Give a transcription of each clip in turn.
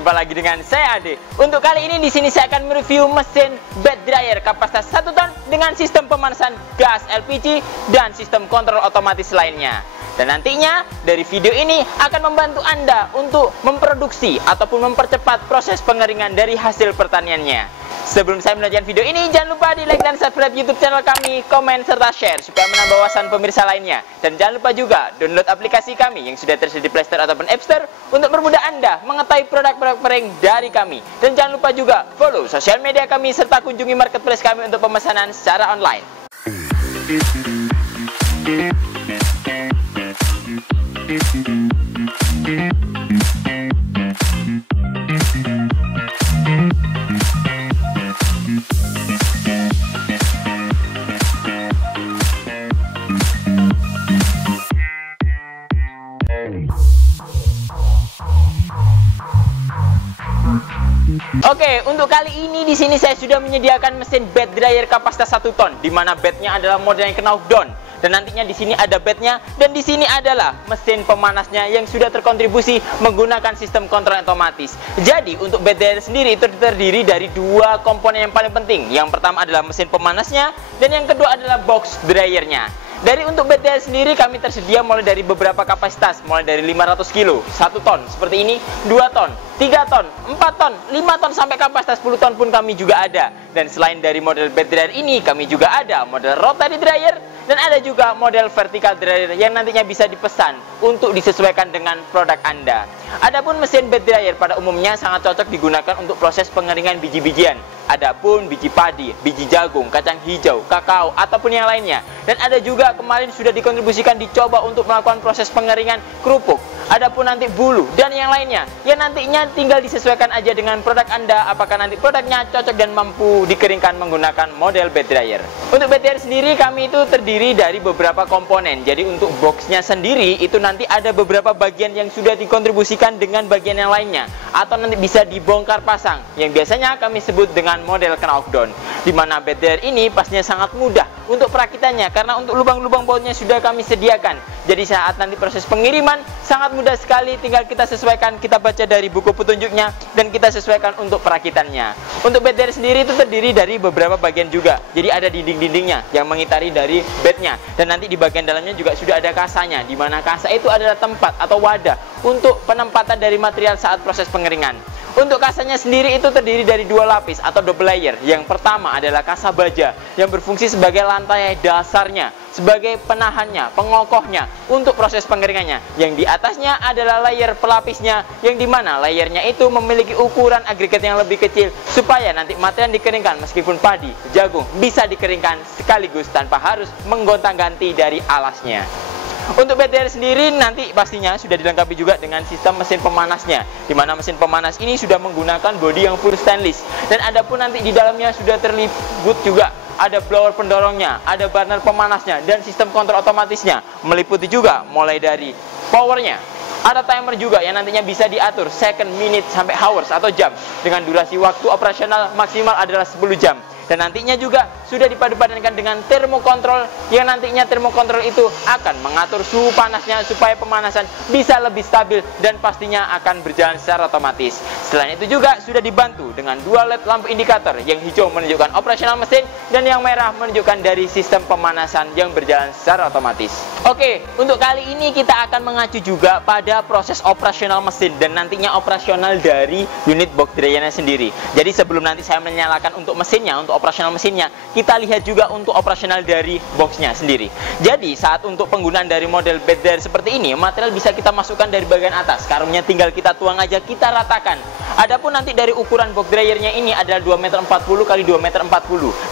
berjumpa lagi dengan saya Ade. Untuk kali ini di sini saya akan mereview mesin bed dryer kapasitas 1 ton dengan sistem pemanasan gas LPG dan sistem kontrol otomatis lainnya. Dan nantinya dari video ini akan membantu Anda untuk memproduksi ataupun mempercepat proses pengeringan dari hasil pertaniannya. Sebelum saya melanjutkan video ini, jangan lupa di like dan subscribe YouTube channel kami, komen serta share supaya menambah wawasan pemirsa lainnya. Dan jangan lupa juga download aplikasi kami yang sudah tersedia di Play Store ataupun App Store untuk mempermudah Anda mengetahui produk-produk prank dari kami. Dan jangan lupa juga follow sosial media kami serta kunjungi marketplace kami untuk pemesanan secara online. Oke, untuk kali ini di sini saya sudah menyediakan mesin bed dryer kapasitas 1 ton, di mana bednya adalah model yang Knauf Down. Dan nantinya di sini ada bednya, dan di sini adalah mesin pemanasnya yang sudah terkontribusi menggunakan sistem kontrol otomatis. Jadi untuk bed dryer sendiri itu terdiri dari dua komponen yang paling penting. Yang pertama adalah mesin pemanasnya, dan yang kedua adalah box dryernya. Dari untuk bed dryer sendiri kami tersedia mulai dari beberapa kapasitas, mulai dari 500 kilo, 1 ton seperti ini, 2 ton, 3 ton, 4 ton, 5 ton sampai kapasitas 10 ton pun kami juga ada. Dan selain dari model bed dryer ini, kami juga ada model rotary dryer dan ada juga model vertical dryer yang nantinya bisa dipesan untuk disesuaikan dengan produk Anda. Adapun mesin bed dryer pada umumnya sangat cocok digunakan untuk proses pengeringan biji-bijian. Adapun biji padi, biji jagung, kacang hijau, kakao, ataupun yang lainnya. Dan ada juga kemarin sudah dikontribusikan dicoba untuk melakukan proses pengeringan kerupuk. Adapun nanti bulu dan yang lainnya, yang nantinya tinggal disesuaikan aja dengan produk Anda, apakah nanti produknya cocok dan mampu dikeringkan menggunakan model bed dryer. Untuk bed dryer sendiri kami itu terdiri dari beberapa komponen. Jadi untuk boxnya sendiri itu nanti ada beberapa bagian yang sudah dikontribusikan dengan bagian yang lainnya, atau nanti bisa dibongkar pasang, yang biasanya kami sebut dengan model Knauf Down. Di mana bed dryer ini pastinya sangat mudah untuk perakitannya, karena untuk lubang-lubang bautnya sudah kami sediakan. Jadi saat nanti proses pengiriman sangat mudah sekali, tinggal kita sesuaikan, kita baca dari buku petunjuknya dan kita sesuaikan untuk perakitannya. Untuk bed dryer sendiri itu terdiri dari beberapa bagian juga. Jadi ada dinding-dindingnya yang mengitari dari bednya, dan nanti di bagian dalamnya juga sudah ada kasanya, di mana kasa itu adalah tempat atau wadah untuk penempatan dari material saat proses pengeringan. Untuk kasanya sendiri itu terdiri dari dua lapis atau double layer. Yang pertama adalah kasa baja yang berfungsi sebagai lantai dasarnya, sebagai penahannya, pengokohnya untuk proses pengeringannya. Yang di atasnya adalah layer pelapisnya, yang dimana layernya itu memiliki ukuran agregat yang lebih kecil supaya nanti material dikeringkan meskipun padi, jagung bisa dikeringkan sekaligus tanpa harus menggontang-ganti dari alasnya. Untuk bed dryer sendiri nanti pastinya sudah dilengkapi juga dengan sistem mesin pemanasnya, di mana mesin pemanas ini sudah menggunakan bodi yang full stainless, dan ada pun nanti di dalamnya sudah terlibat juga ada blower pendorongnya, ada burner pemanasnya, dan sistem kontrol otomatisnya, meliputi juga mulai dari powernya. Ada timer juga yang nantinya bisa diatur second, minute, sampai hours atau jam, dengan durasi waktu operasional maksimal adalah 10 jam. Dan nantinya juga sudah dipadu-padankan dengan termokontrol, yang nantinya termokontrol itu akan mengatur suhu panasnya supaya pemanasan bisa lebih stabil dan pastinya akan berjalan secara otomatis. Selain itu juga sudah dibantu dengan dua LED lampu indikator, yang hijau menunjukkan operasional mesin dan yang merah menunjukkan dari sistem pemanasan yang berjalan secara otomatis. Oke, untuk kali ini kita akan mengacu juga pada proses operasional mesin dan nantinya operasional dari unit box dryernya sendiri. Jadi sebelum nanti saya menyalakan untuk mesinnya, untuk operasional mesinnya, kita lihat juga untuk operasional dari boxnya sendiri. Jadi saat untuk penggunaan dari model bed dryer seperti ini, material bisa kita masukkan dari bagian atas, karungnya tinggal kita tuang aja, kita ratakan. Adapun nanti dari ukuran box dryernya ini adalah 2,40 m x 2,40 m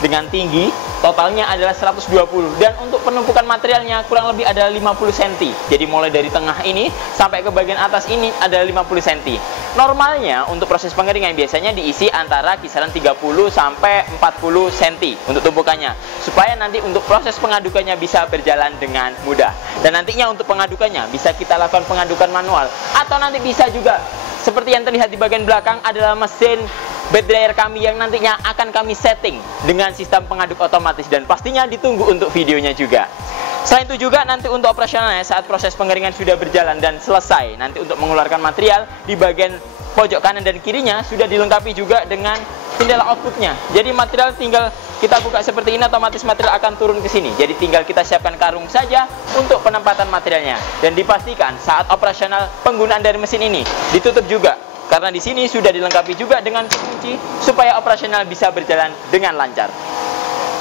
dengan tinggi totalnya adalah 120, dan untuk penumpukan materialnya kurang lebih adalah 50 cm. Jadi mulai dari tengah ini sampai ke bagian atas ini adalah 50 cm. Normalnya untuk proses pengeringan biasanya diisi antara kisaran 30 sampai 40 cm untuk tumpukannya, supaya nanti untuk proses pengadukannya bisa berjalan dengan mudah. Dan nantinya untuk pengadukannya bisa kita lakukan pengadukan manual, atau nanti bisa juga seperti yang terlihat di bagian belakang adalah mesin bed dryer kami yang nantinya akan kami setting dengan sistem pengaduk otomatis, dan pastinya ditunggu untuk videonya juga. Selain itu juga nanti untuk operasionalnya saat proses pengeringan sudah berjalan dan selesai, nanti untuk mengeluarkan material di bagian pojok kanan dan kirinya sudah dilengkapi juga dengan jendela outputnya. Jadi material tinggal kita buka seperti ini, otomatis material akan turun ke sini. Jadi tinggal kita siapkan karung saja untuk penempatan materialnya. Dan dipastikan saat operasional penggunaan dari mesin ini ditutup juga, karena di sini sudah dilengkapi juga dengan kunci supaya operasional bisa berjalan dengan lancar.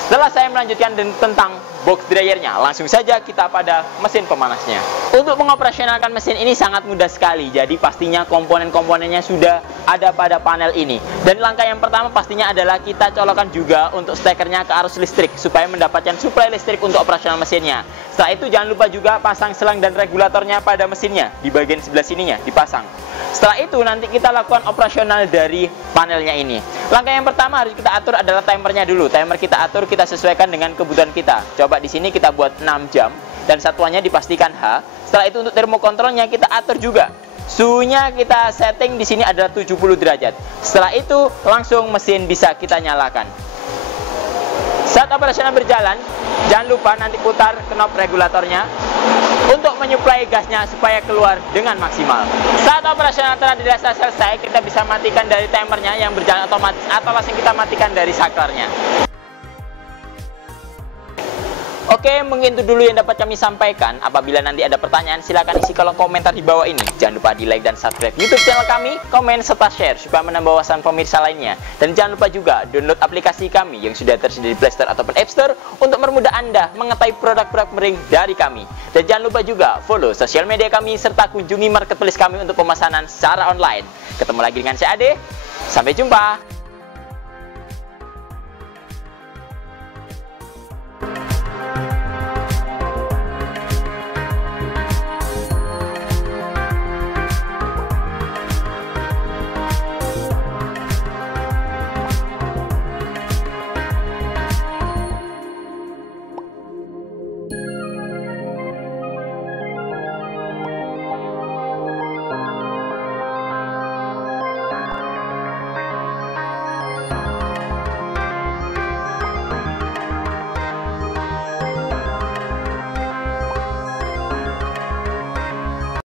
Setelah saya melanjutkan tentang box dryernya, langsung saja kita pada mesin pemanasnya. Untuk mengoperasionalkan mesin ini sangat mudah sekali. Jadi pastinya komponen-komponennya sudah ada pada panel ini. Dan langkah yang pertama pastinya adalah kita colokkan juga untuk stekernya ke arus listrik supaya mendapatkan suplai listrik untuk operasional mesinnya. Setelah itu jangan lupa juga pasang selang dan regulatornya pada mesinnya. Di bagian sebelah sininya dipasang. Setelah itu nanti kita lakukan operasional dari panelnya ini. Langkah yang pertama harus kita atur adalah timernya dulu. Timer kita atur, kita sesuaikan dengan kebutuhan kita. Coba di sini kita buat 6 jam dan satuannya dipastikan H. Setelah itu untuk termokontrolnya kita atur juga. Suhunya kita setting di sini adalah 70 derajat. Setelah itu langsung mesin bisa kita nyalakan. Saat operasional berjalan, jangan lupa nanti putar knob regulatornya untuk menyuplai gasnya supaya keluar dengan maksimal. Saat operasional telah dirasa selesai, kita bisa matikan dari timernya yang berjalan otomatis atau langsung kita matikan dari saklarnya. Oke, mungkin itu dulu yang dapat kami sampaikan. Apabila nanti ada pertanyaan, silahkan isi kolom komentar di bawah ini. Jangan lupa di like dan subscribe YouTube channel kami, komen serta share supaya menambah wawasan pemirsa lainnya. Dan jangan lupa juga download aplikasi kami yang sudah tersedia di Play Store ataupun App Store untuk mempermudah Anda mengetahui produk-produk mering dari kami. Dan jangan lupa juga follow sosial media kami serta kunjungi marketplace kami untuk pemesanan secara online. Ketemu lagi dengan saya Ade. Sampai jumpa.